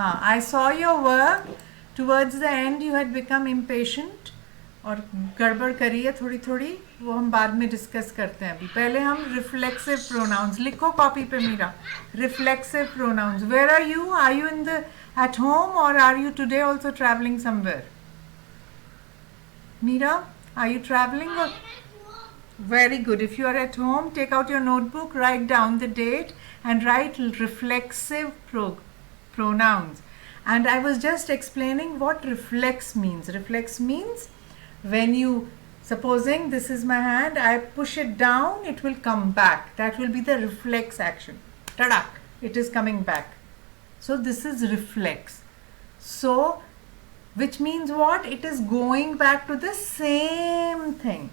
हाँ, I saw your work towards the end you had become impatient और गड़बड़ करी है थोड़ी थोड़ी, वो हम बाद में डिस्कस करते हैं। अभी पहले हम रिफ्लेक्सिव प्रोनाउंस लिखो कॉपी पे Meera. Reflexive pronouns, where are you in the at home or are you today also travelling somewhere? Meera, are you travelling or very good. If you are at home, take out your notebook, write down the date, and write reflexive pronouns. And I was just explaining what reflex means. Reflex means when you, supposing this is my hand, I push it down, it will come back. That will be the reflex action. Tadak, it is coming back. So this is reflex. So, which means what? It is going back to the same thing.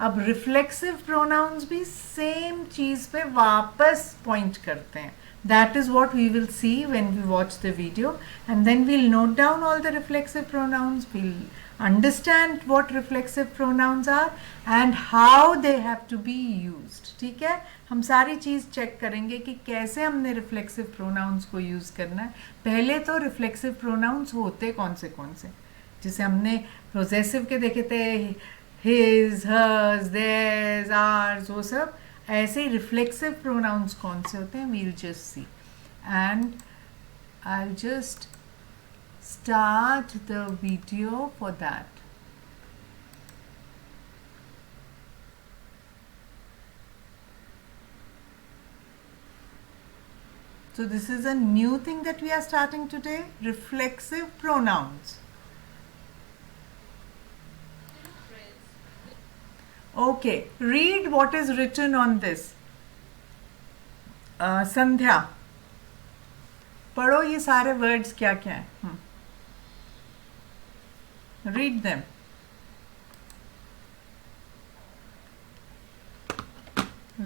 अब reflexive pronouns भी same चीज पे वापस point करते हैं. That is what we will see when we watch the video and then we'll note down all the reflexive pronouns, we'll understand what reflexive pronouns are and how they have to be used. ठीक है, हम सारी चीज़ check करेंगे कि कैसे हमने reflexive pronouns को use करना है. पहले तो रिफ्लेक्सिव प्रोनाउंस होते कौन से जैसे हमने पोजेसिव के देखे थे, his, hers, theirs, ours, वो सब. ऐसे ही रिफ्लेक्सिव प्रोनाउंस कौन से होते हैं, we'll just see. And I'll just start the video for that. So this is a new thing that we are starting today, reflexive pronouns. Okay, read what is written on this. संध्या, पढ़ो ये सारे words क्या क्या हैं. Read them.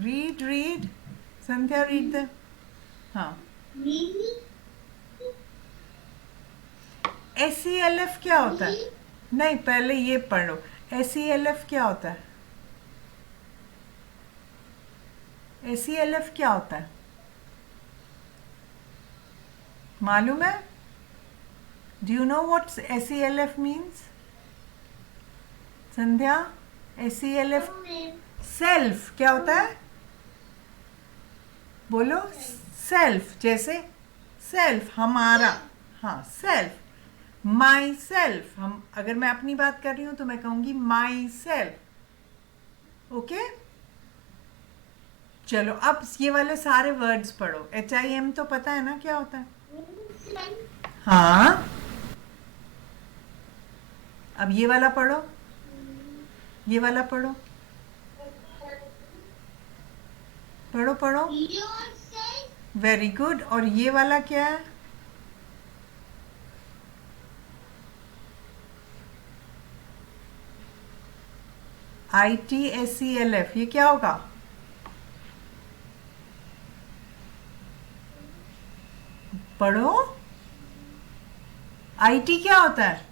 Read. संध्या, read them. हाँ. SELF क्या होता है? नहीं, पहले ये पढ़ो. SELF क्या होता है? SELF क्या होता है मालूम है? Do you know what SELF means? Sandhya, SELF self क्या होता है? बोलो. सेल्फ, जैसे सेल्फ हमारा. हाँ, सेल्फ. माई सेल्फ, हम अगर मैं अपनी बात कर रही हूं तो मैं कहूंगी माई सेल्फ. ओके, चलो अब ये वाले सारे वर्ड्स पढ़ो. HIM तो पता है ना क्या होता है? हाँ, अब ये वाला पढ़ो. ये वाला पढ़ो. पढ़ो. Very good. और ये वाला क्या है? ITSELF, ये क्या होगा? पढ़ो. IT क्या होता है?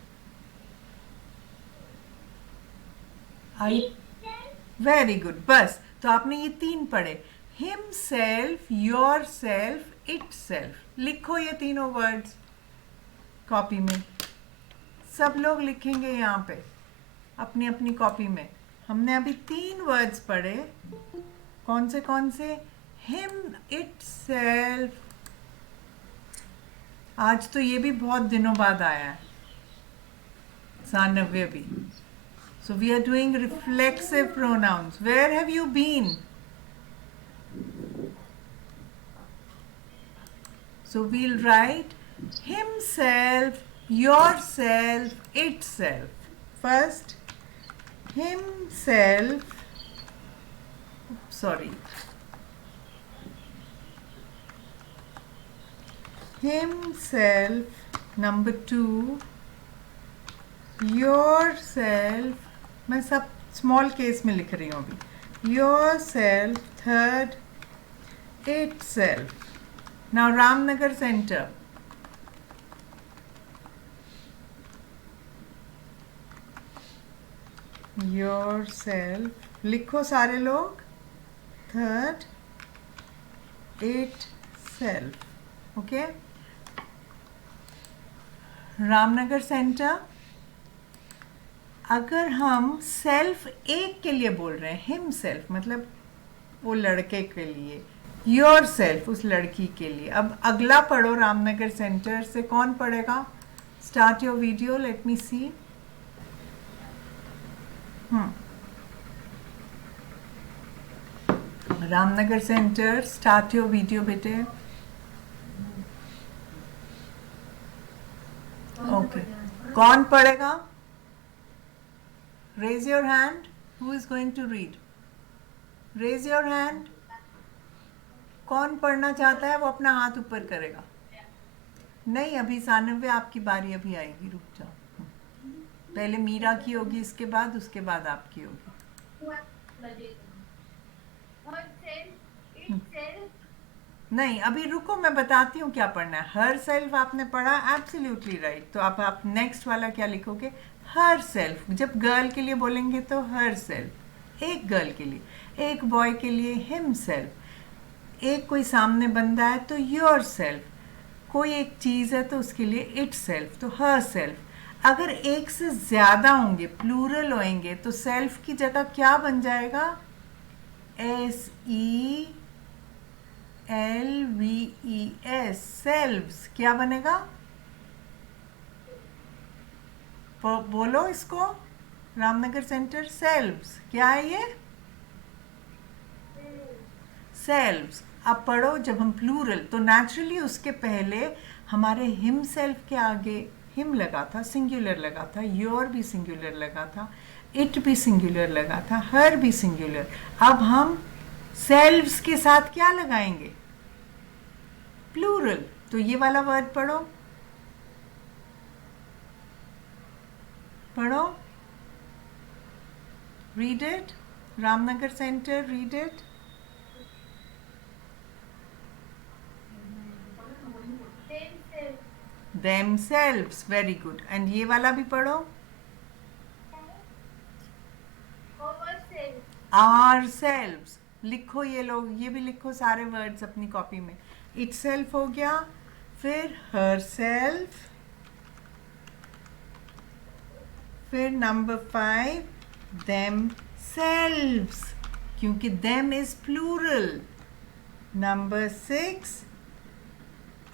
Very good. बस, तो आपने ये 3 पढ़े. Himself, yourself, itself. लिखो ये तीनों वर्ड्स कॉपी में. सब लोग लिखेंगे यहाँ पे अपनी अपनी कॉपी में. हमने अभी 3 वर्ड्स पढ़े. कौन से? Him, itself. आज तो ये भी बहुत दिनों बाद आया है, सानव्य भी. So we are doing reflexive pronouns. Where have you been? So we'll write himself, yourself, itself. First, himself. Sorry. Himself. Number 2. Yourself. मैं सब स्मॉल केस में लिख रही हूँ अभी. Yourself. Third, itself. Now Ramnagar Center. Yourself. लिखो सारे लोग. Third, itself. Okay. Ramnagar centre, अगर हम सेल्फ एक के लिए बोल रहे हैं, हिम सेल्फ मतलब वो लड़के के लिए, योर सेल्फ उस लड़की के लिए। अब अगला पढ़ो रामनगर सेंटर से, कौन पढ़ेगा? Start your video, let me see. Ramnagar centre, start your video बेटे। ओके, कौन पढ़ेगा? Raise your hand, who is going to read? Raise your hand. कौन पढ़ना चाहता है वो अपना हाथ ऊपर करेगा। नहीं, अभी 96 आपकी बारी अभी आएगी, रुक जाओ। पहले मीरा की होगी, इसके बाद उसके बाद आपकी होगी। नहीं, अभी रुको, मैं बताती हूँ क्या पढ़ना है। हर सेल्फ आपने पढ़ा, एब्सोल्युटली राइट। तो अब आप नेक्स्ट वाला क्या लिखोगे? Her self. जब गर्ल के लिए बोलेंगे तो हर सेल्फ, एक गर्ल के लिए। एक बॉय के लिए हिम सेल्फ। एक कोई सामने बंदा है तो योर सेल्फ। कोई एक चीज़ है तो उसके लिए इट सेल्फ, तो हर सेल्फ। अगर एक से ज़्यादा होंगे, प्लूरल होंगे, तो सेल्फ की जगह क्या बन जाएगा? SELVES, selves. क्या बनेगा? बोलो इसको, रामनगर सेंटर। सेल्व्स क्या है ये? सेल्व्स। अब पढ़ो, जब हम प्लूरल, तो नेचुरली उसके पहले हमारे हिम सेल्फ के आगे हिम लगा था, सिंगुलर लगा था, योर भी सिंगुलर लगा था, इट भी सिंगुलर लगा था, हर भी सिंगुलर। अब हम सेल्व्स के साथ क्या लगाएंगे? प्लूरल। तो ये वाला वर्ड पढ़ो, पढ़ो, read it. Ramnagar centre, read it. themselves, very good। and ये वाला भी पढ़ो, ourselves। लिखो ये लोग, ये भी लिखो सारे वर्ड्स अपनी कॉपी में। itself हो गया, फिर herself, फिर नंबर 5 themselves, क्योंकि them is plural। Number 6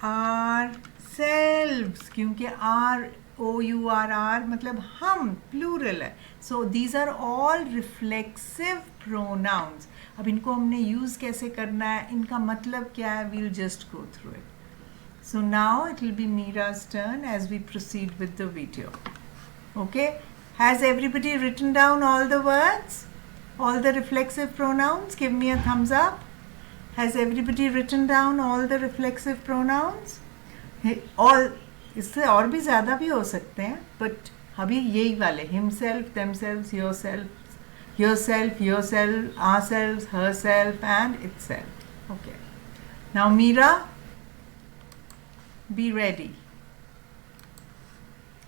ourselves, क्योंकि OUR मतलब हम, प्लूरल है। So these are all reflexive pronouns. अब इनको हमने यूज़ कैसे करना है, इनका मतलब क्या है, we'll just go through it. So now it will be मीरा's turn as we proceed with the video. Okay, has everybody written down all the words, all the reflexive pronouns? Give me a thumbs up. Has everybody written down all the reflexive pronouns? All, इससे और भी ज़्यादा भी हो सकते हैं, but अभी यही वाले, himself, themselves, yourself, ourselves, herself and itself. Okay. Now Meera, be ready.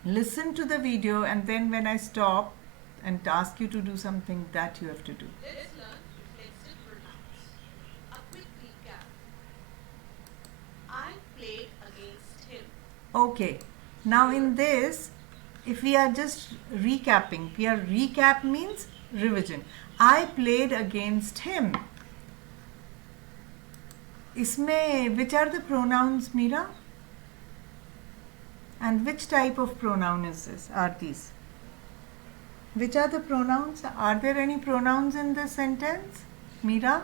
Listen to the video and then when I stop and ask you to do something, that you have to do. Let's learn reflexive pronouns. A quick recap. I played against him. Okay. Now in this, if we are just recapping, recap means revision. I played against him. इसमें which are the pronouns, Meera? And which type of pronoun is this? Are these? Which are the pronouns? Are there any pronouns in this sentence, Meera?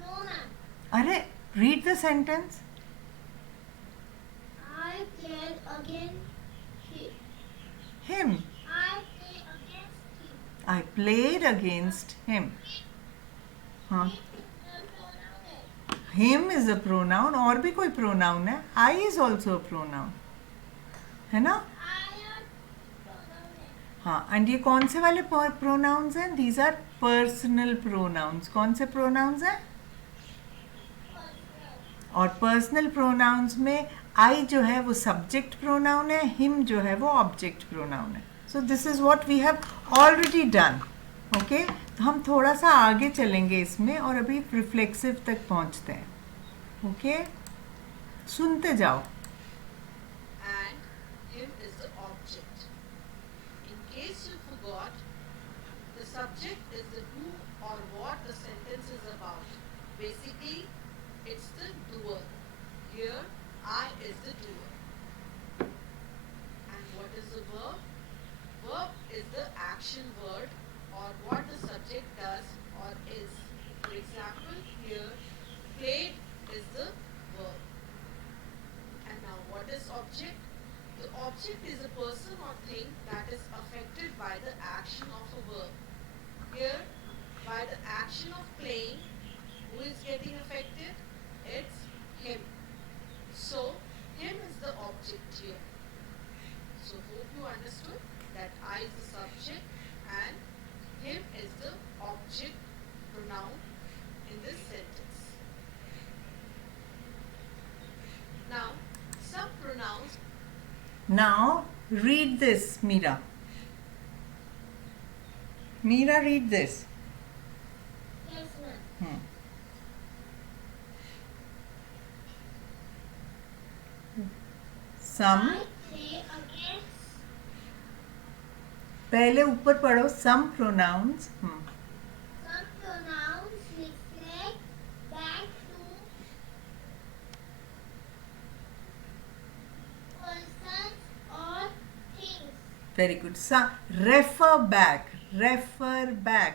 No, ma'am. Arre, read the sentence. I played against Him. I played against him. I played against him. हाँ, him is a pronoun. और भी कोई pronoun है? I is also a pronoun. है ना? हाँ, and ये कौन से वाले pronouns हैं? These are personal pronouns. कौन से pronouns हैं? और personal pronouns में I जो है वो subject pronoun है, him जो है वो object pronoun है. So this is what we have already done. Okay? तो हम थोड़ा सा आगे चलेंगे इसमें और अभी रिफ्लेक्सिव तक पहुंचते हैं. ओके, सुनते जाओ. And got. The subject is the who or what the sentence is about. Basically, it's the doer. Here, I is the doer. And what is the verb? Verb is the action word or what the subject does or is. For example, here, played is the verb. And now what is object? The object is a person or thing that is affected by the action of a verb. Here, by the action of playing, who is getting affected? It's him. So, him is the object here. So, hope you understood that I is the subject and him is the object pronoun in this sentence. Now, some pronouns. Now, read this, Meera. Meera, read this. Yes, ma'am. Some. I play against. पहले ऊपर पढ़ो. Some pronouns. Some pronouns reflect back to persons or things. Very good. Refer back. Refer back.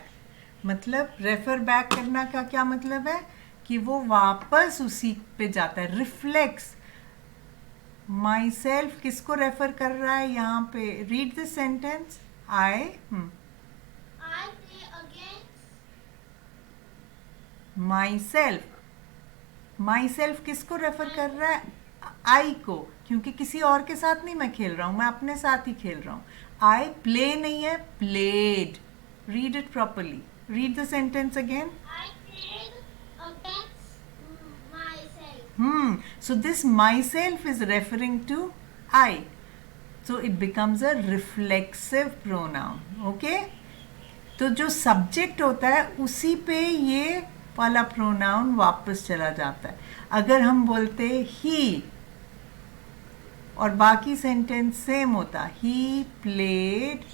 मतलब refer back करना का क्या मतलब है कि वो वापस उसी पे जाता है. रिफ्लेक्स. माई सेल्फ किसको रेफर कर रहा है यहाँ पे? Read the sentence. I. I play against. My self. My self किसको रेफर कर रहा है? आई को. क्योंकि किसी और के साथ नहीं मैं खेल रहा हूँ, मैं अपने साथ ही खेल रहा हूँ. आई प्ले नहीं है, played. Read it properly. Read the sentence again. I played against myself. So this myself is referring to I. So it becomes a reflexive pronoun. Okay? तो जो subject होता है उसी पे ये वाला pronoun वापस चला जाता है. अगर हम बोलते he और बाकी sentence same होता, he played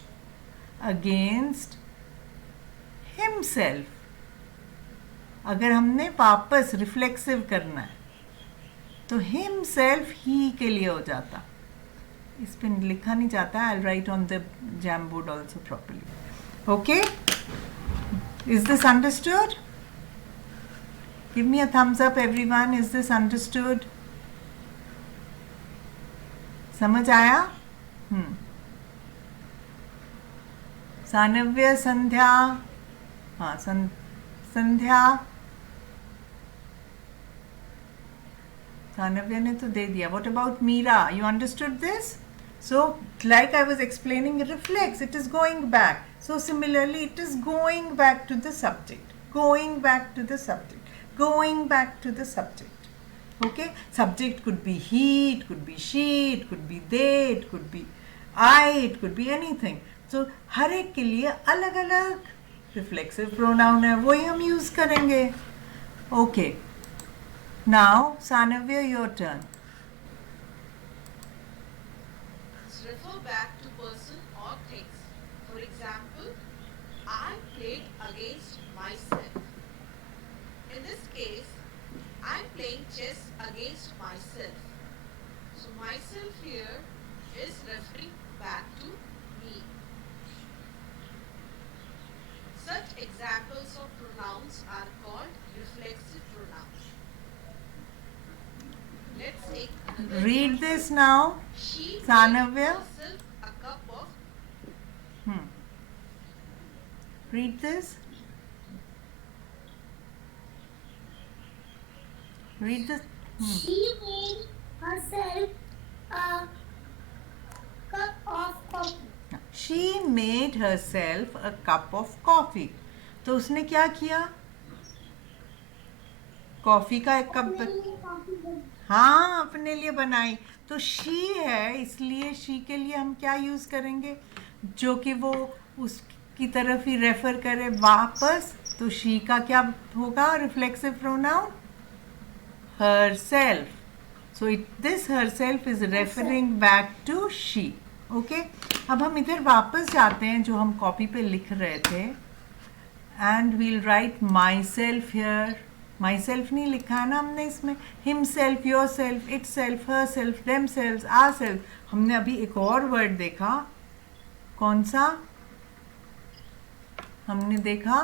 against himself. अगर हमने वापस रिफ्लेक्सिव करना है तो himself he के लिए हो जाता. इस पे लिखा नहीं जाता. I'll write on the Jamboard also properly. Okay? Is this understood? Give me a thumbs up everyone. Is this understood? समझ आया? सानव्य, संध्या. हाँ, संध्या. Sanavya ने तो दे दिया. What about Meera? You understood this? So, like I was explaining, it reflects. It is going back. So, similarly, it is going back to the subject. Going back to the subject. Going back to the subject. Okay? Subject could be he, it could be she, it could be they, it could be I, it could be anything. So, हर एक के लिए अलग-अलग reflexive pronoun है. वही हम use करेंगे. Okay. Now, Sanavya, your turn. Refer back to person or things. For example, I played against myself. In this case, I'm playing chess against myself. So myself here is referring back to me. Such examples of pronouns are called reflexive pronouns. Let's take another Read example. this now. She Sanavya. made herself a cup of. Read this. Read this. She made herself a cup of coffee. She made herself a cup of coffee. तो उसने क्या किया? Coffee का एक cup. हाँ, अपने लिए बनाई. तो she है, इसलिए she के लिए हम क्या यूज करेंगे? जो कि वो उसकी तरफ ही रेफर करे वापस. तो she का क्या होगा? Reflexive pronoun herself. So this herself is referring back to she. Okay, अब हम इधर वापस जाते हैं जो हम कॉपी पे लिख रहे थे, and we'll write myself here. Myself नहीं लिखा है ना हमने इसमें, himself, yourself, itself, herself, themself, ourself. हमने अभी एक और वर्ड देखा, कौन सा हमने देखा?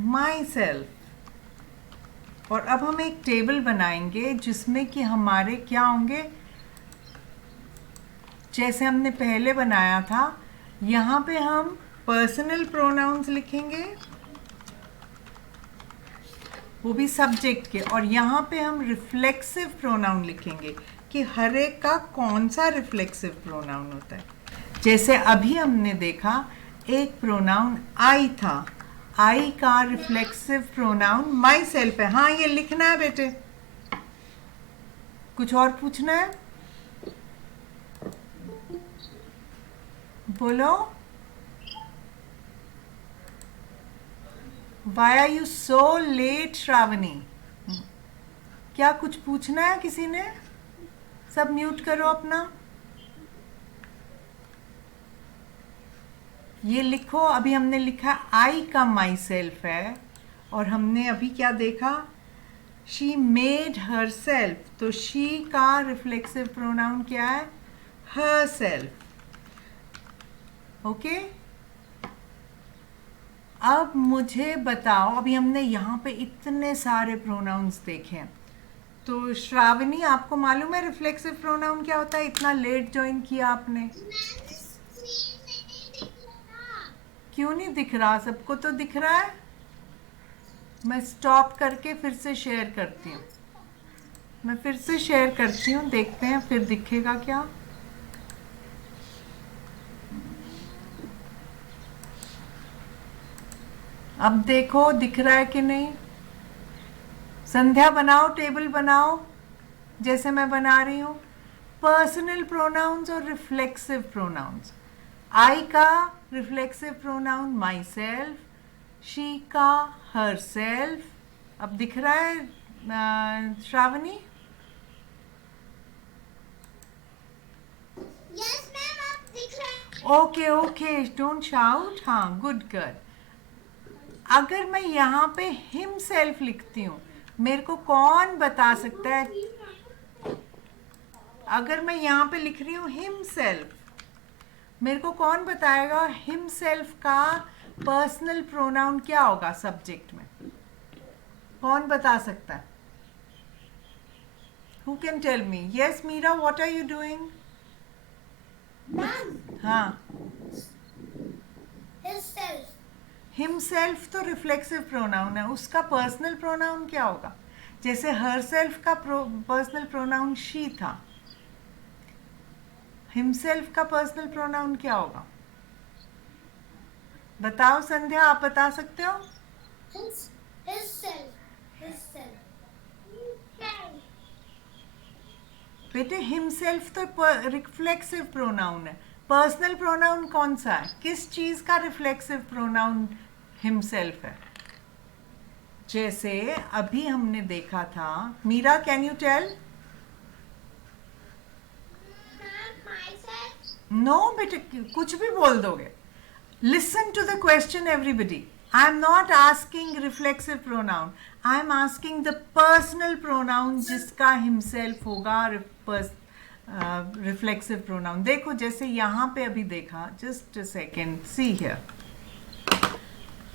My self. और अब हम एक टेबल बनाएंगे जिसमें कि हमारे क्या होंगे, जैसे हमने पहले बनाया था. यहाँ पे हम पर्सनल प्रोनाउंस लिखेंगे, वो भी सब्जेक्ट के, और यहाँ पे हम रिफ्लेक्सिव प्रोनाउन लिखेंगे कि हर एक का कौन सा रिफ्लेक्सिव प्रोनाउन होता है. जैसे अभी हमने देखा एक प्रोनाउन आई था, आई का रिफ्लेक्सिव प्रोनाउन माई सेल्फ है. हाँ, ये लिखना है बेटे. कुछ और पूछना है? बोलो. Why are you so late, Shravani? क्या कुछ पूछना है किसी ने? सब म्यूट करो अपना. ये लिखो. अभी हमने लिखा आई का माई सेल्फ है, और हमने अभी क्या देखा? She made her self. तो शी का रिफ्लेक्सिव प्रोनाउन क्या है? Her self. ओके, अब मुझे बताओ, अभी हमने यहाँ पे इतने सारे प्रोनाउंस देखे हैं, तो श्रावणी आपको मालूम है रिफ्लेक्सिव प्रोनाउन क्या होता है? इतना लेट ज्वाइन किया आपने. क्यों नहीं दिख रहा? सबको तो दिख रहा है. मैं स्टॉप करके फिर से शेयर करती हूँ. मैं फिर से शेयर करती हूँ, देखते हैं फिर दिखेगा क्या. अब देखो दिख रहा है कि नहीं. संध्या बनाओ, टेबल बनाओ जैसे मैं बना रही हूँ. पर्सनल प्रोनाउंस और रिफ्लेक्सिव प्रोनाउंस. आई का reflexive pronoun my self, she का हर सेल्फ. अब दिख रहा है श्रावणी? यस मैम, अब दिख रहा है. Okay okay, don't shout. हाँ, गुड गर्ल. अगर मैं यहाँ पे हिम सेल्फ लिखती हूँ, मेरे को कौन बता सकता है? अगर मैं यहाँ पे लिख रही हूँ हिम सेल्फ, मेरे को कौन बताएगा हिम सेल्फ का पर्सनल प्रोनाउन क्या होगा सब्जेक्ट में? कौन बता सकता है? Who can tell me? Yes Meera, what are you doing? Ma'am, हाँ, हिज सेल्फ. हिमसेल्फ तो रिफ्लेक्सिव प्रोनाउन है, उसका पर्सनल प्रोनाउन क्या होगा? जैसे हर सेल्फ का पर्सनल प्रोनाउन शी था, हिमसेल्फ का पर्सनल प्रोनाउन क्या होगा? बताओ संध्या, आप बता सकते हो? His self. बेटे हिमसेल्फ तो रिफ्लेक्सिव प्रोनाउन है. पर्सनल प्रोनाउन कौन सा है? किस चीज का रिफ्लेक्सिव प्रोनाउन हिमसेल्फ है? जैसे अभी हमने देखा था, Meera can you tell? No बेटे, कुछ भी बोल दोगे. Listen to the question everybody. I am not asking reflexive pronoun. I am asking the personal pronoun जिसका himself होगा reflexive pronoun. देखो जैसे यहाँ पे अभी देखा, just a second, see here.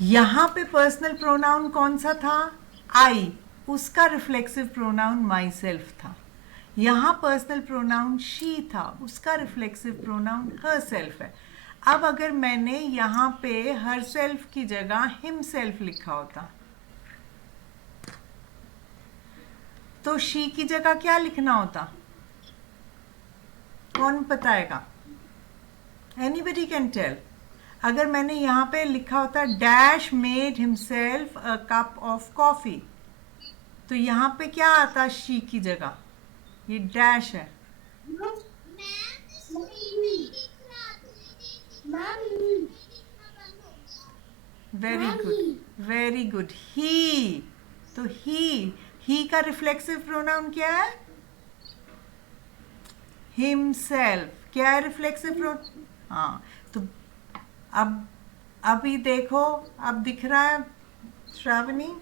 यहाँ पे personal pronoun कौन सा था? I. उसका reflexive pronoun myself था. यहाँ personal pronoun she था, उसका reflexive pronoun herself है. अब अगर मैंने यहाँ पे हर सेल्फ की जगह हिम सेल्फ लिखा होता, तो शी की जगह क्या लिखना होता? कौन बताएगा? Anybody can tell. अगर मैंने यहाँ पे लिखा होता dash made himself a cup of coffee, तो यहाँ पे क्या आता शी की जगह? ये डैश है. Very good, very good. He, तो ही का रिफ्लेक्सिव प्रोनाउन क्या है? हिमसेल्फ क्या है रिफ्लेक्सिव प्रोनाउन? हाँ, तो अब अभी देखो, अब दिख रहा है श्रावणी?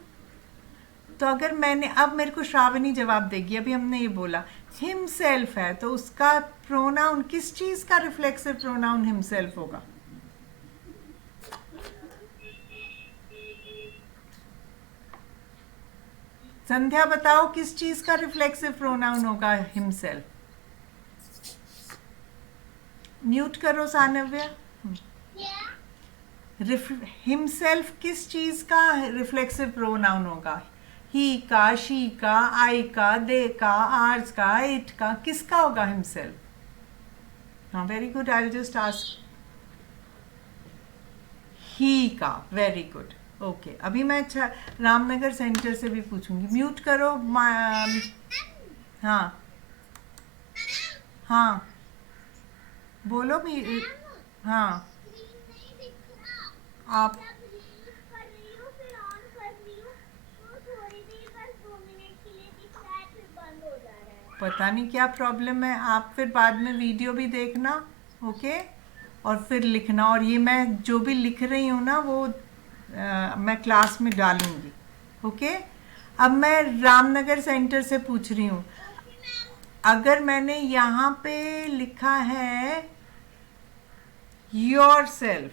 तो अगर मैंने, अब मेरे को श्रावणी जवाब देगी, अभी हमने ये बोला हिमसेल्फ है, तो उसका प्रोनाउन किस चीज का रिफ्लेक्सिव प्रोनाउन हिमसेल्फ होगा? संध्या बताओ किस चीज का रिफ्लेक्सिव प्रोनाउन होगा हिमसेल्फ? म्यूट करो सानव्य। हिमसेल्फ किस चीज का रिफ्लेक्सिव प्रोनाउन होगा? ही का, शी का, आई का, दे का, आर्स का, इट का, किसका होगा हिमसेल्फ? हाँ, very good, I will just ask. He का, वेरी गुड, ओके। अभी मैं रामनगर सेंटर से भी पूछूंगी। म्यूट करो। हाँ हाँ, बोलो भी। हाँ, आप पता नहीं क्या प्रॉब्लम है, आप फिर बाद में वीडियो भी देखना, ओके, और फिर लिखना। और ये मैं जो भी लिख रही हूँ ना, वो मैं क्लास में डालूंगी, ओके। अब मैं रामनगर सेंटर से पूछ रही हूँ, अगर मैंने यहाँ पे लिखा है योर सेल्फ,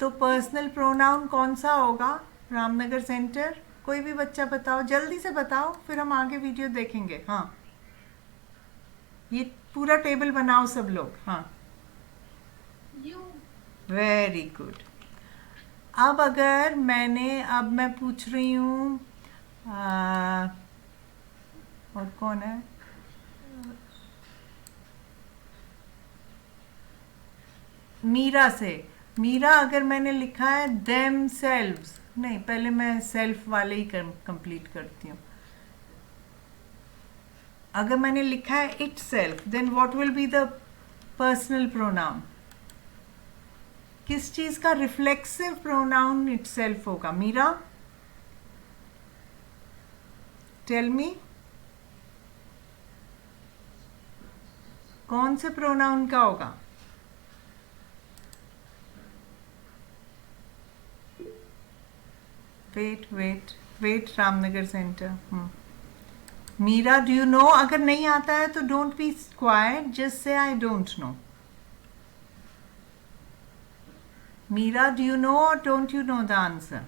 तो पर्सनल प्रोनाउन कौन सा होगा रामनगर सेंटर? कोई भी बच्चा बताओ, जल्दी से बताओ, फिर हम आगे वीडियो देखेंगे। हाँ, ये पूरा टेबल बनाओ सब लोग। हाँ, वेरी गुड। अब अगर मैंने, अब मैं पूछ रही हूँ, और कौन है? मीरा से। मीरा, अगर मैंने लिखा है देम सेल्व्स, नहीं, पहले मैं सेल्फ वाले ही कंप्लीट करती हूँ। अगर मैंने लिखा है itself, then what will be the personal pronoun? किस चीज का रिफ्लेक्सिव प्रोनाउन इट सेल्फ होगा? मीरा, टेल मी, कौन से प्रोनाउन का होगा? Wait Ramnagar centre. Meera, do you know? अगर नहीं आता है तो don't be quiet, just say I don't know. Meera, do you know or don't you know the answer?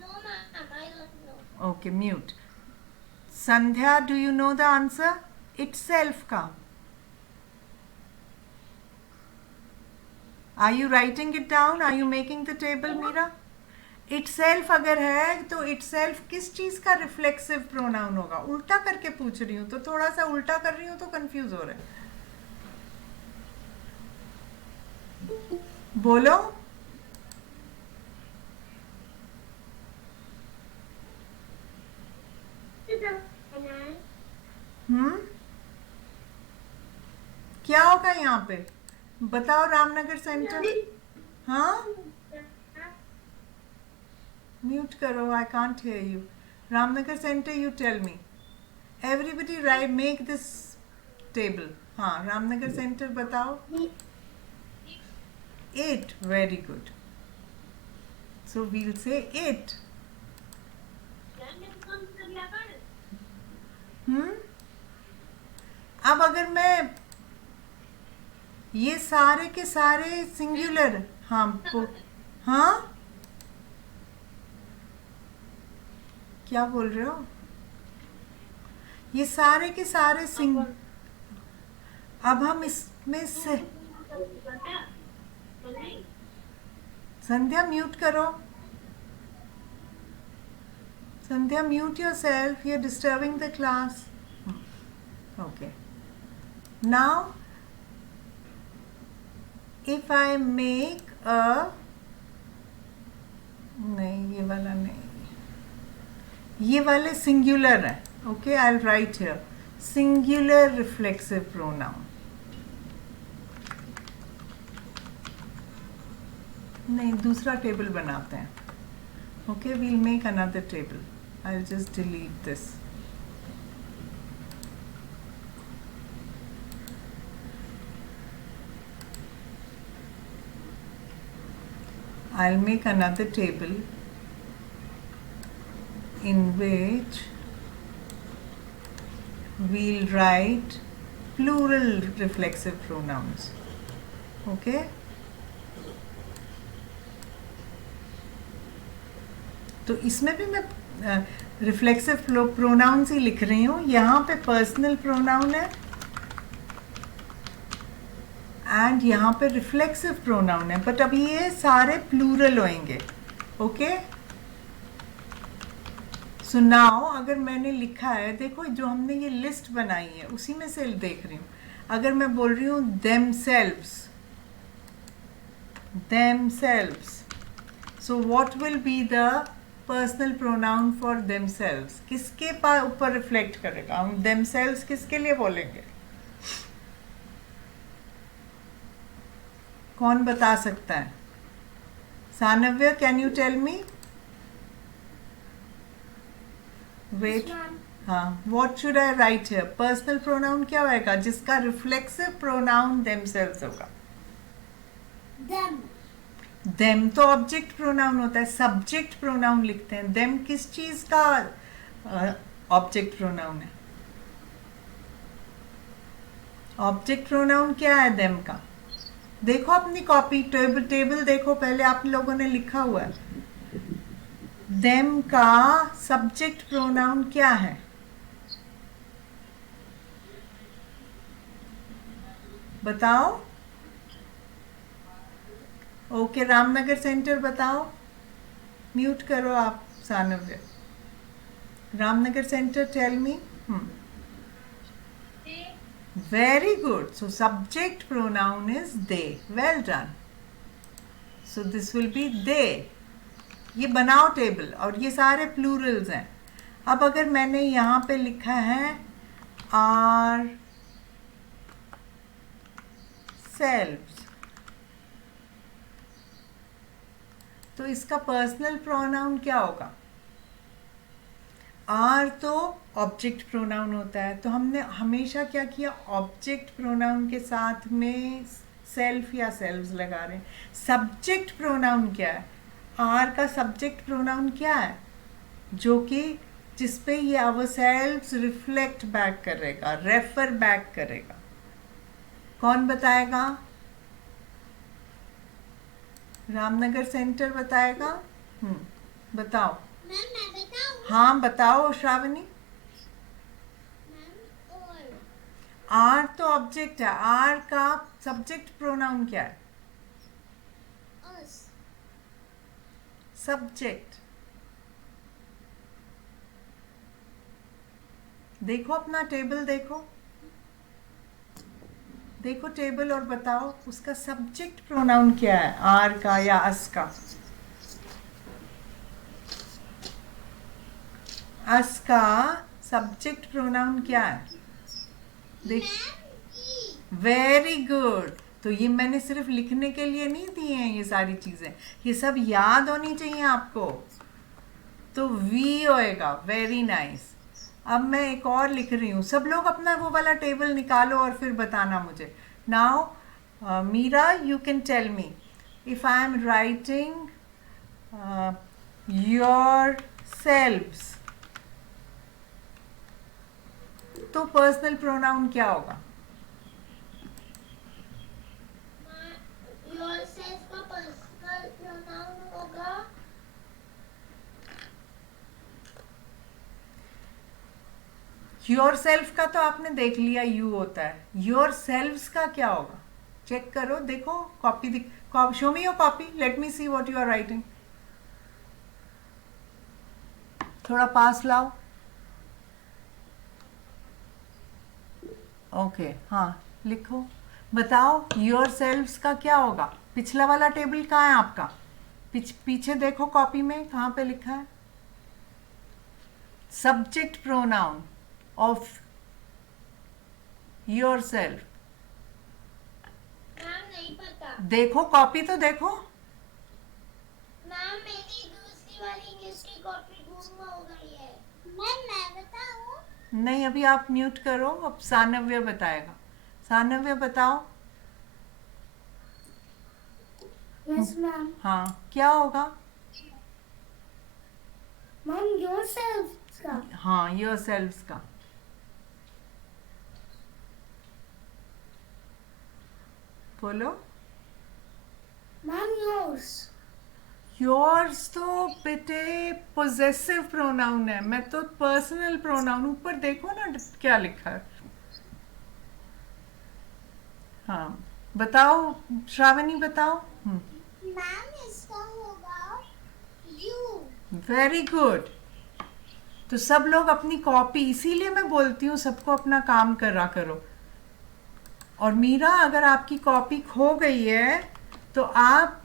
No, ma'am, I don't know. Okay, mute. Sandhya, do you know the answer itself का? Are you writing it down? Are you making the table? Meera, itself अगर है तो it self किस चीज का reflexive pronoun होगा? उल्टा करके पूछ रही हूँ, तो थोड़ा सा उल्टा कर रही हूँ तो कंफ्यूज हो रहे हैं। बोलो। क्या होगा यहाँ पे? बताओ रामनगर सेंटर। हाँ, म्यूट करो, I can't hear you. Ramnagar centre, you tell me. Everybody right, make this table. हाँ, रामनगर सेंटर बताओ। It, very good. So we'll say it. अब अगर मैं ये सारे के सारे सिंगुलर, हाँ हाँ, क्या बोल रहे हो? ये सारे के सारे अब हम इसमें से, संध्या म्यूट करो। संध्या, mute yourself, you're disturbing the class. Okay. Now, if I make a, नहीं, ये वाला नहीं, ये वाले सिंगुलर है। Okay, I'll write here singular reflexive pronoun. नहीं, दूसरा टेबल बनाते हैं। Okay, we'll make another table. I'll just delete this. I'll make another table in which we'll write plural reflexive pronouns. Okay? तो इसमें भी मैं रिफ्लेक्सिव प्रोनाउंस ही लिख रही हूँ. यहाँ पे पर्सनल प्रोनाउन है एंड यहाँ पे रिफ्लेक्सिव प्रोनाउन है, बट अभी ये सारे प्लूरल होंगे. ओके? सो नाउ अगर मैंने लिखा है, देखो जो हमने ये लिस्ट बनाई है उसी में से देख रही हूँ. अगर मैं बोल रही हूँ themselves, so what will be the personal pronoun for themselves? किसके ऊपर रिफ्लेक्ट करेगा? हम themselves किसके लिए बोलेंगे? कौन बता सकता है? Saanvya, can you tell me? Wait, हाँ, what should I write here? Personal pronoun क्या होएगा जिसका रिफ्लेक्सिव प्रोनाउन themselves होगा? them. देम तो ऑब्जेक्ट प्रोनाउन होता है, सब्जेक्ट प्रोनाउन लिखते हैं. देम किस चीज का ऑब्जेक्ट प्रोनाउन है? ऑब्जेक्ट प्रोनाउन क्या है देम का? देखो अपनी कॉपी, टेबल देखो पहले, आप लोगों ने लिखा हुआ है. देम का सब्जेक्ट प्रोनाउन क्या है? बताओ. ओके, रामनगर सेंटर बताओ. म्यूट करो आप Saanvya. Ramnagar centre, tell me. Very good. So subject pronoun is they. Well done. So this will be they. ये बनाओ टेबल, और ये सारे प्लूरल्स हैं. अब अगर मैंने यहाँ पे लिखा है आर सेल्व्स, तो इसका पर्सनल प्रोनाउन क्या होगा? आर तो ऑब्जेक्ट प्रोनाउन होता है, तो हमने हमेशा क्या किया? ऑब्जेक्ट प्रोनाउन के साथ में सेल्फ या सेल्व्स लगा रहे हैं. सब्जेक्ट प्रोनाउन क्या है? आर का सब्जेक्ट प्रोनाउन क्या है? जो कि जिस पे ये आवर सेल्व्स रिफ्लेक्ट बैक करेगा, रेफर बैक करेगा. कौन बताएगा? रामनगर सेंटर बताएगा. बताओ. मैम मैं बताऊँ? हाँ बताओ श्रावणी. मैम और आर तो ऑब्जेक्ट है, आर का सब्जेक्ट प्रोनाउन क्या है? us. सब्जेक्ट. देखो अपना टेबल, देखो टेबल और बताओ उसका सब्जेक्ट प्रोनाउन क्या है, आर का या अस का? अस का सब्जेक्ट प्रोनाउन क्या है? देख, वेरी गुड. तो ये मैंने सिर्फ लिखने के लिए नहीं दिए हैं ये सारी चीजें, ये सब याद होनी चाहिए आपको. तो वी होएगा. Very nice. अब मैं एक और लिख रही हूँ. सब लोग अपना वो वाला टेबल निकालो और फिर बताना मुझे. Now Meera, you can tell me if I am writing yourselves, तो पर्सनल प्रोनाउन क्या होगा? yourself का पर्सनल प्रोनाउन होगा योर सेल्फ का तो आपने देख लिया, यू होता है. योर सेल्व्स का क्या होगा? चेक करो, देखो copy, show me your copy, let me see what you are writing. थोड़ा पास लाओ. ओके, हाँ लिखो. बताओ योर सेल्व्स का क्या होगा? पिछला वाला टेबल कहाँ है आपका? पीछे देखो कॉपी में कहाँ पे लिखा है? Subject pronoun of your self. Ma'am नहीं पता. देखो कॉपी तो देखो. मैम मेरी दूसरी वाली इंग्लिश की कॉपी गुम हो गई है. मैम मैं बताऊँ? नहीं, अभी आप म्यूट करो. अब सानव्य बताएगा. सानव्य बताओ. Yes ma'am. हाँ, क्या होगा? मैम योरसेल्फ का। हाँ, योरसेल्व्स का। बोलो। Ma'am yours. योर्स तो बेटे पोजेसिव प्रोनाउन है, मैं तो पर्सनल प्रोनाउन, ऊपर देखो ना क्या लिखा है। हाँ, बताओ श्रावणी, बताओ। मैम इसका होगा यू। Very good. तो सब लोग अपनी कॉपी, इसीलिए मैं बोलती हूँ सबको अपना काम करा करो। और मीरा, अगर आपकी कॉपी खो गई है तो आप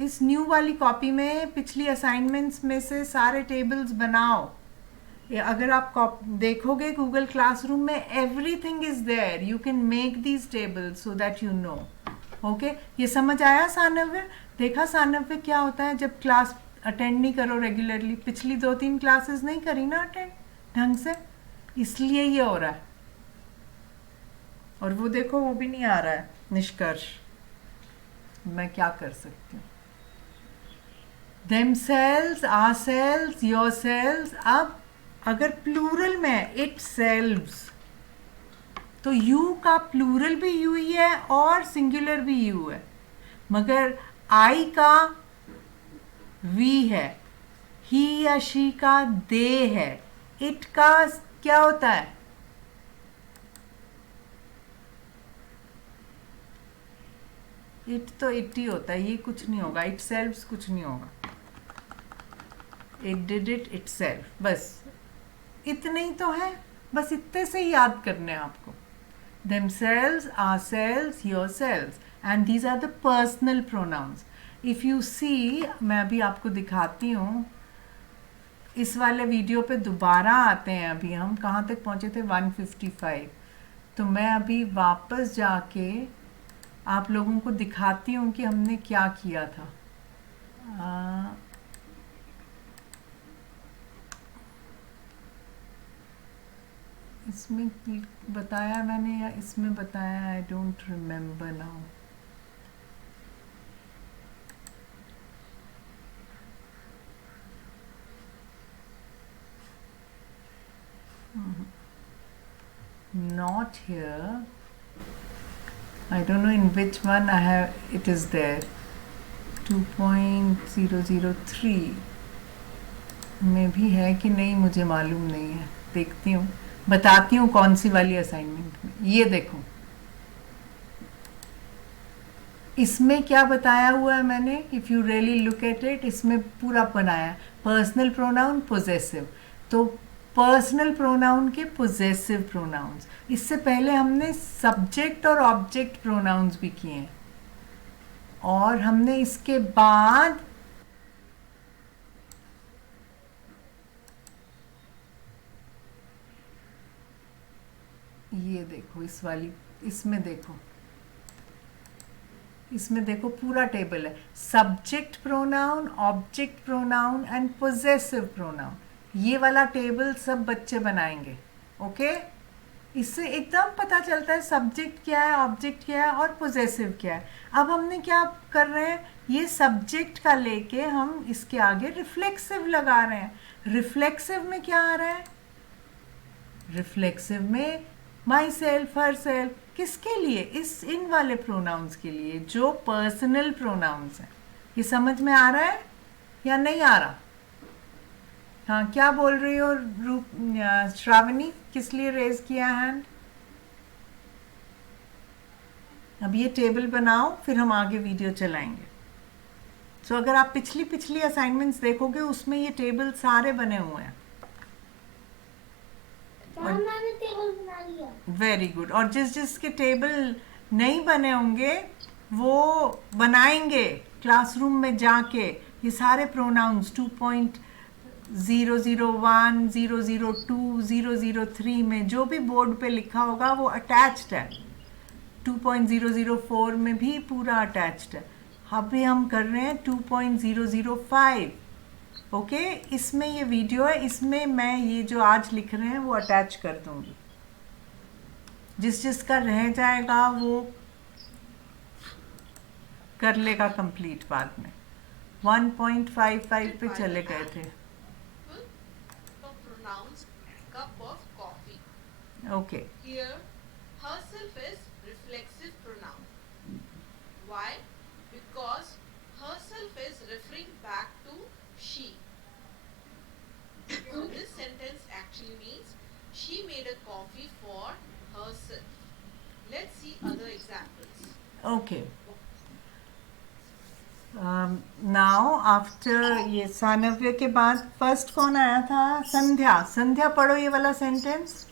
इस न्यू वाली कॉपी में पिछली असाइनमेंट्स में से सारे टेबल्स बनाओ। अगर आप देखोगे गूगल क्लासरूम में, everything is there, you can make these tables so that you know. Okay, ये समझ आया सानव्य? देखा सानव्य क्या होता है जब क्लास अटेंड नहीं करो रेगुलरली? पिछली 2-3 क्लासेस नहीं करी ना अटेंड ढंग से, इसलिए ये हो रहा है। और वो देखो, वो भी नहीं आ रहा है निष्कर्ष। मैं क्या कर सकती हूँ? themselves, ourselves, yourselves। अब अगर प्लूरल में है इट सेल्व्स, तो यू का प्लूरल भी यू ही है और सिंगुलर भी यू है, मगर आई का वी है, ही या शी का दे है, इट का क्या होता है? इट तो इट ही होता है, ये कुछ नहीं होगा, इट सेल्व्स कुछ नहीं होगा। It did it it self, बस इतने ही तो है, बस इतने से ही याद करने हैं आपको। themselves, ourselves, yourselves, and these are the personal pronouns. If you see, मैं अभी आपको दिखाती हूँ, इस वाले वीडियो पे दोबारा आते हैं। अभी हम कहाँ तक पहुँचे थे? 155। तो मैं अभी वापस जाके आप लोगों को दिखाती हूँ कि हमने क्या किया था। इसमें बताया मैंने या इसमें बताया, I don't remember now. Not here. I don't know in which one I have it is there. 2.003 में भी है कि नहीं मुझे मालूम नहीं है, देखती हूँ, बताती हूँ कौन सी वाली असाइनमेंट में। ये देखो, इसमें क्या बताया हुआ है मैंने, if you really look at it, इसमें पूरा बनाया पर्सनल प्रोनाउन पोजेसिव। तो पर्सनल प्रोनाउन के पोजेसिव प्रोनाउंस, इससे पहले हमने सब्जेक्ट और ऑब्जेक्ट प्रोनाउंस भी किए हैं, और हमने इसके बाद ये देखो, इस वाली, इसमें देखो, इसमें देखो पूरा टेबल है, subject pronoun, object pronoun and possessive pronoun. ये वाला टेबल सब बच्चे बनाएंगे। ओके, इससे एकदम पता चलता है सब्जेक्ट क्या है, ऑब्जेक्ट क्या है और पोजेसिव क्या है। अब हमने क्या कर रहे हैं, ये सब्जेक्ट का लेके हम इसके आगे रिफ्लेक्सिव लगा रहे हैं। रिफ्लेक्सिव में क्या आ रहा है? रिफ्लेक्सिव में माई सेल्फ, हर सेल्फ, किसके लिए? इन वाले प्रोनाउंस के लिए जो पर्सनल प्रोनाउंस हैं। ये समझ में आ रहा है या नहीं आ रहा? हाँ, क्या बोल रही हो श्रावणी? किस लिए रेज किया हैंड? अब ये टेबल बनाओ, फिर हम आगे वीडियो चलाएंगे। सो अगर आप पिछली असाइनमेंट्स देखोगे, उसमें ये टेबल सारे बने हुए हैं। मैंने टेबल बना लिया। Very good. और जिसके टेबल नहीं बने होंगे वो बनाएंगे क्लासरूम में जाके। ये सारे प्रोनाउंस 2.001, 002, 003 में जो भी बोर्ड पे लिखा होगा वो अटैच्ड है। 2.004 में भी पूरा अटैच्ड है। अभी हम कर रहे हैं 2.005। ओके, इसमें ये वीडियो है, इसमें मैं ये जो आज लिख रहे हैं वो अटैच कर दूंगी। जिसका रह जाएगा वो कर लेगा कंप्लीट बाद में. 1.55 पे चले गए थे. So pronouns cup of coffee. Okay. Here, herself is reflexive pronoun. Why? Because herself is referring back to she. So this sentence actually means she made a coffee for herself. Let's see other examples. Okay. Now after ये सानव्य के बाद first कौन आया था? संध्या. संध्या पढ़ो ये वाला sentence.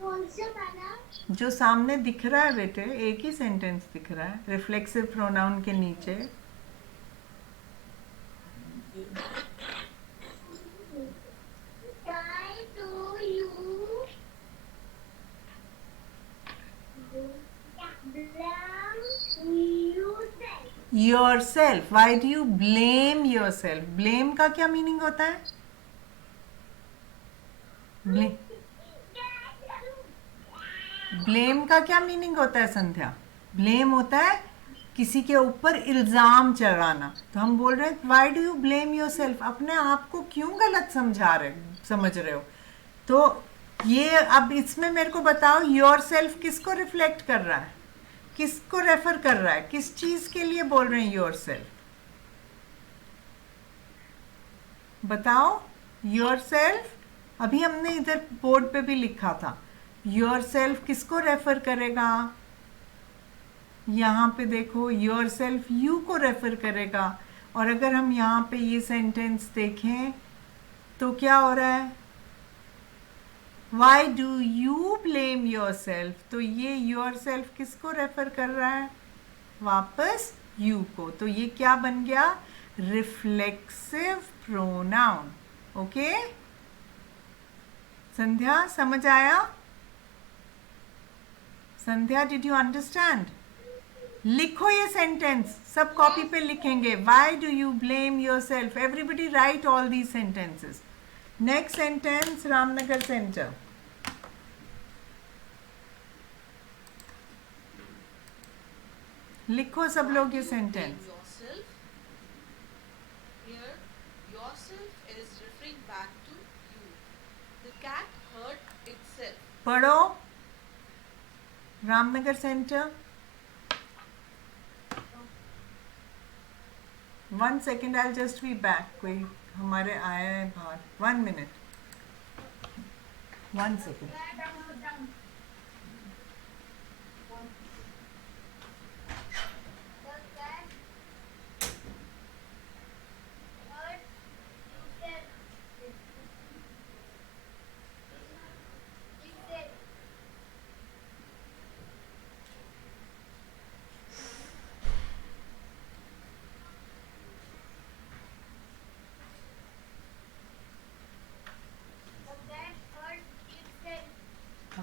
कौन सा वाला? जो सामने दिख रहा है बेटे, एक ही सेंटेंस दिख रहा है रिफ्लेक्सिव प्रोनाउन के नीचे. Try to you blame yourself. Yourself. Why do you blame yourself? Blame का क्या मीनिंग होता है? ब्लेम का क्या मीनिंग होता है संध्या? ब्लेम होता है किसी के ऊपर इल्जाम चढ़ाना. तो हम बोल रहे हैं why do you blame yourself? अपने आप को क्यों गलत समझ रहे हो? तो ये अब इसमें मेरे को बताओ, योरसेल्फ किसको रिफ्लेक्ट कर रहा है, किसको रेफर कर रहा है, किस चीज के लिए बोल रहे हैं योरसेल्फ? बताओ. योरसेल्फ अभी हमने इधर बोर्ड पे भी लिखा था. योरसेल्फ किसको रेफर करेगा? यहाँ पे देखो, योरसेल्फ यू को रेफर करेगा. और अगर हम यहाँ पे ये सेंटेंस देखें तो क्या हो रहा है? Why do you blame yourself? तो ये yourself किसको रेफर कर रहा है? वापस you को. तो ये क्या बन गया? Reflexive pronoun. ओके संध्या, समझ आया? संध्या, डिड यू अंडरस्टैंड? लिखो ये सेंटेंस, सब कॉपी पे लिखेंगे. Why do you blame yourself? Everybody write all these sentences. Next sentence, Ramnagar centre. लिखो सब लोग ये sentence. Yourself. Here, yourself is referring back to you. The cat hurt itself. पढ़ो Ramnagar centre. 1 second, I'll just be back. कोई हमारे आया है बाहर. 1 minute. 1 second.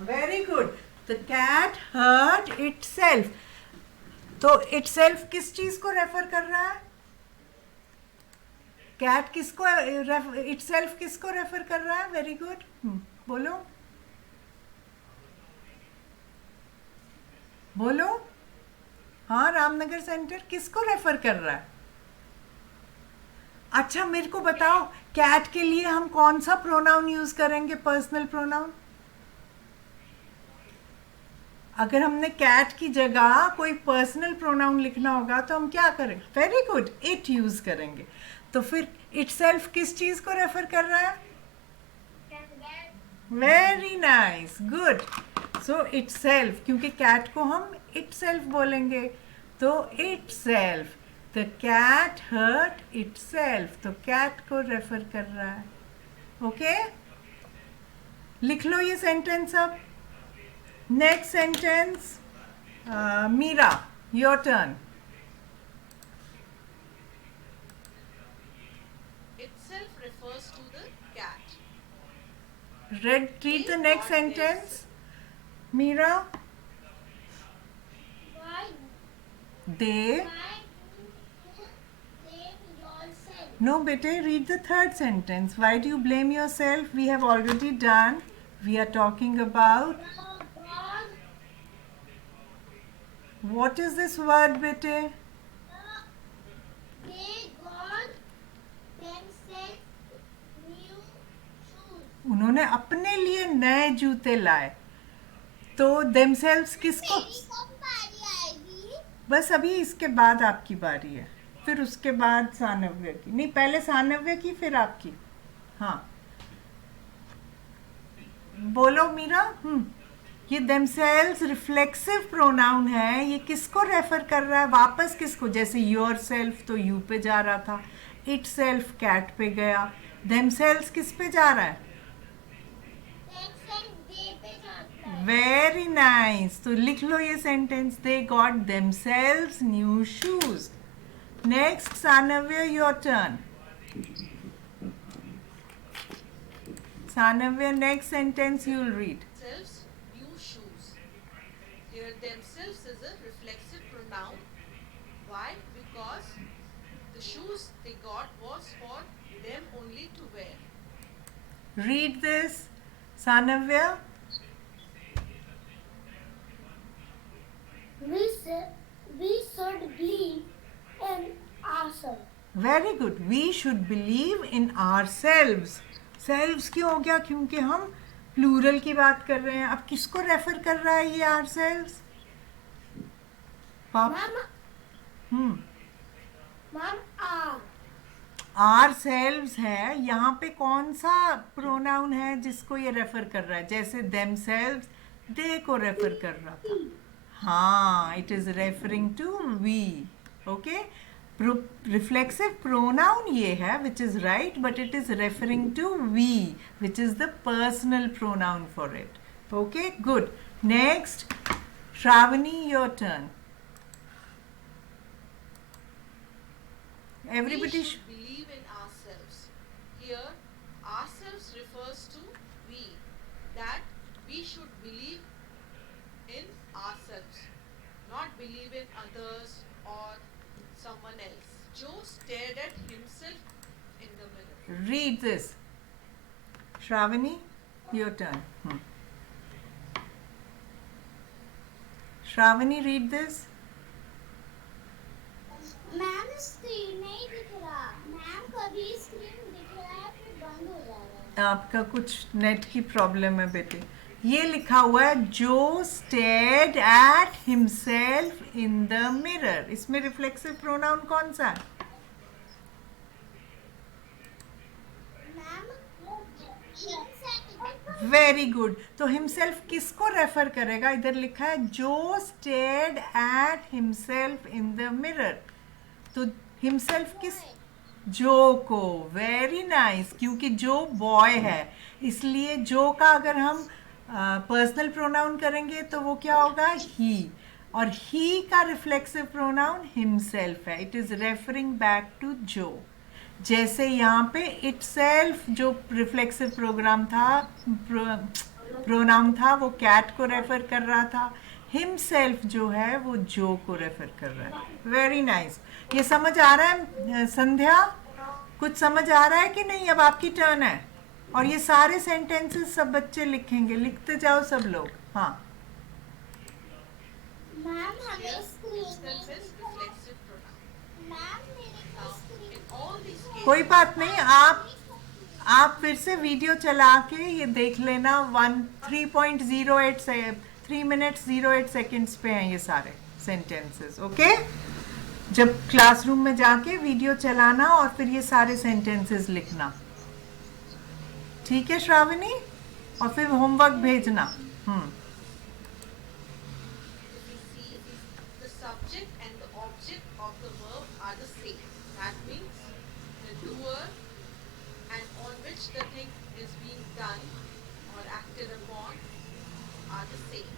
Very good. The cat hurt itself. तो itself किस चीज को रेफर कर रहा है? कैट किसको itself किसको रेफर कर रहा है? Very good. बोलो बोलो. हाँ, रामनगर सेंटर किसको रेफर कर रहा है? अच्छा मेरे को बताओ, कैट के लिए हम कौन सा प्रोनाउन यूज करेंगे? Personal pronoun. अगर हमने कैट की जगह कोई पर्सनल प्रोनाउन लिखना होगा तो हम क्या करेंगे? वेरी गुड, इट यूज करेंगे. तो फिर इटसेल्फ किस चीज को रेफर कर रहा है? Very nice, good. So itself, क्योंकि कैट को हम इटसेल्फ बोलेंगे, तो itself. The cat hurt itself, तो कैट को रेफर कर रहा है. ओके लिख लो ये सेंटेंस अब. Next sentence, Meera, your turn. Itself refers to the cat. Read the next sentence. Meera, Why? they. Why do you blame yourself? No, bete, read the third sentence. Why do you blame yourself? We have already done. We are talking about. What is this word, बेटे? They got themselves new shoes. उन्होंने अपने लिए नए जूते लाए. तो themselves किसको? मेरी कब बारी आएगी? बस अभी इसके बाद आपकी बारी है, फिर उसके बाद सानव्य की. नहीं, पहले सानव्य की फिर आपकी. हाँ, बोलो मीरा. ये themselves रिफ्लेक्सिव प्रोनाउन है. ये किसको रेफर कर रहा है? वापस किसको? जैसे योर सेल्फ तो यू पे जा रहा था, इट सेल्फ कैट पे गया. themselves किस पे जा रहा है? Themselves they पे जाता है. Very nice. तो लिख लो ये sentence. They got themselves new shoes. Next Saanvya, your turn. Saanvya, next sentence you will read. Themselves new shoes. Here themselves is a reflexive pronoun. Why? Because the shoes they got was for them only to wear. Read this, Sanavya. We should believe in ourselves. Very good. We should believe in ourselves. Selves क्यों हो गया? क्योंकि हम plural की बात कर रहे हैं. अब किसको रेफर कर रहा है ये ourselves? Ma'am, ourselves है. यहाँ पे कौन सा प्रोनाउन है जिसको ये रेफर कर रहा है? जैसे themselves they को रेफर कर रहा था. हाँ, it is referring to we. Okay? Reflexive pronoun ये है, which is right, but it is referring to we, which is the personal pronoun for it. Okay, good. Next, Shravani, your turn. Everybody. We should believe in ourselves. Here, ourselves refers to we. That we should believe in ourselves, not believe in others or someone else. Joe stared at himself in the mirror. Read this. Shravani, your turn. Shravani, read this. Ma'am screen नहीं दिख रहा. Ma'am कभी screen दिख रहा है फिर बंद हो जा रहा है. आपका कुछ नेट की प्रॉब्लम है बेटे. ये लिखा हुआ है जो stared at himself in the mirror. इसमें रिफ्लेक्सिव प्रोनाउन कौन सा है? Very good. तो हिमसेल्फ किसको रेफर करेगा? इधर लिखा है जो stared at himself in the mirror. तो हिमसेल्फ किस? जो को. Very nice. क्योंकि जो बॉय है इसलिए जो का अगर हम पर्सनल प्रोनाउन करेंगे तो वो क्या होगा? ही. और ही का रिफ्लेक्सिव प्रोनाउन हिमसेल्फ है. It is referring back to जो. जैसे यहाँ पे इट सेल्फ जो रिफ्लेक्सिव प्रोग्राम था, प्रोनाउन था, वो कैट को रेफर कर रहा था. हिमसेल्फ जो है वो जो को रेफर कर रहा है. Very nice. ये समझ आ रहा है संध्या? कुछ समझ आ रहा है कि नहीं? अब आपकी टर्न है. और ये सारे सेंटेंसेस सब बच्चे लिखेंगे. लिखते जाओ सब लोग. हाँ, मैम हमें screen Self is reflexive pronoun. Ma'am मेरे को Now, screen in all these cases, कोई बात नहीं. आप फिर से वीडियो चला के ये देख लेना. 3.08 से 3 मिनट्स 08 सेकेंड्स पे हैं ये सारे सेंटेंसेस. ओके, जब क्लासरूम में जाके वीडियो चलाना और फिर ये सारे सेंटेंसेस लिखना. ठीक है श्रावणी? और फिर होमवर्क भेजना. if we see the subject and the object of the verb are the same. That means the doer and on which the thing is being done or acted upon are the same.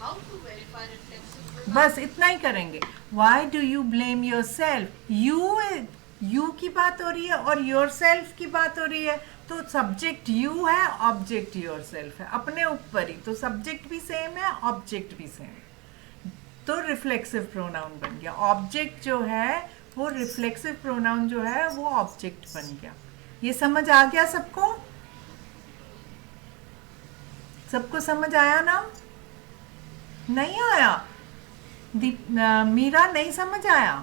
How to verify reflexive pronoun? बस इतना ही करेंगे. Why do you blame your self? You की बात हो रही है और your self की बात हो रही है. तो सब्जेक्ट यू है, ऑब्जेक्ट योर सेल्फ है. अपने ऊपर ही. तो सब्जेक्ट भी सेम है, ऑब्जेक्ट भी सेम है. तो रिफ्लेक्सिव प्रोनाउन बन गया. ऑब्जेक्ट जो है वो रिफ्लेक्सिव प्रोनाउन जो है वो ऑब्जेक्ट बन गया. ये समझ आ गया सबको? सबको समझ आया ना? नहीं आया? मीरा नहीं समझ आया?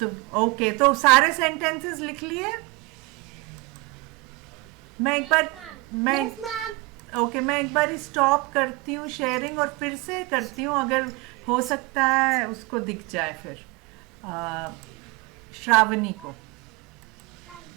तो ओके, तो सारे सेंटेंसेस लिख लिए? मैं एक बार मैं ओके मैं एक बार स्टॉप करती हूँ शेयरिंग और फिर से करती हूँ, अगर हो सकता है उसको दिख जाए फिर श्रावणी को।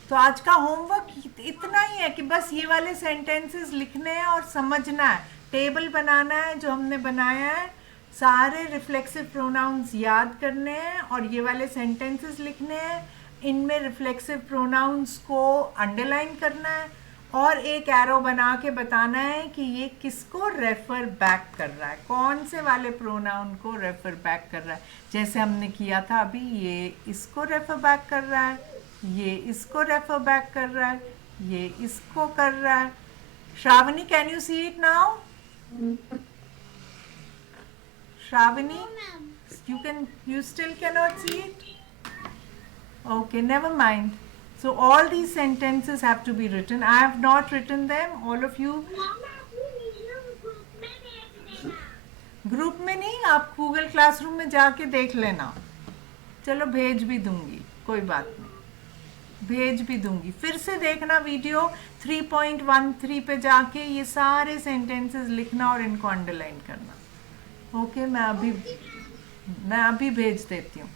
तो आज का होमवर्क इतना ही है कि बस ये वाले सेंटेंसेस लिखने हैं और समझना है, टेबल बनाना है जो हमने बनाया है, सारे रिफ्लेक्सिव प्रोनाउंस याद करने हैं और ये वाले सेंटेंसेस लिखने हैं, इनमें रिफ्लेक्सिव प्रोनाउंस को अंडरलाइन करना है और एक एरो बना के बताना है कि ये किसको रेफर बैक कर रहा है, कौन से वाले प्रोनाउन को रेफर बैक कर रहा है। जैसे हमने किया था अभी, ये इसको रेफर बैक कर रहा है, ये इसको रेफर बैक कर रहा है, ये इसको कर रहा है। Shravani, can you see it now? Shravani, you still cannot see it? Okay, never mind. So all these sentences have to be written. I have not written them. All of you group में नहीं, आप Google classroom में जाके देख लेना। चलो भेज भी दूंगी, कोई बात नहीं, भेज भी दूंगी। फिर से देखना वीडियो 3.13 पे जाके ये सारे सेंटेंसेस लिखना और इनको अंडरलाइन करना। ओके, मैं अभी भेज देती हूँ।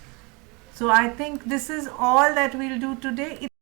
So I think this is all that we'll do today.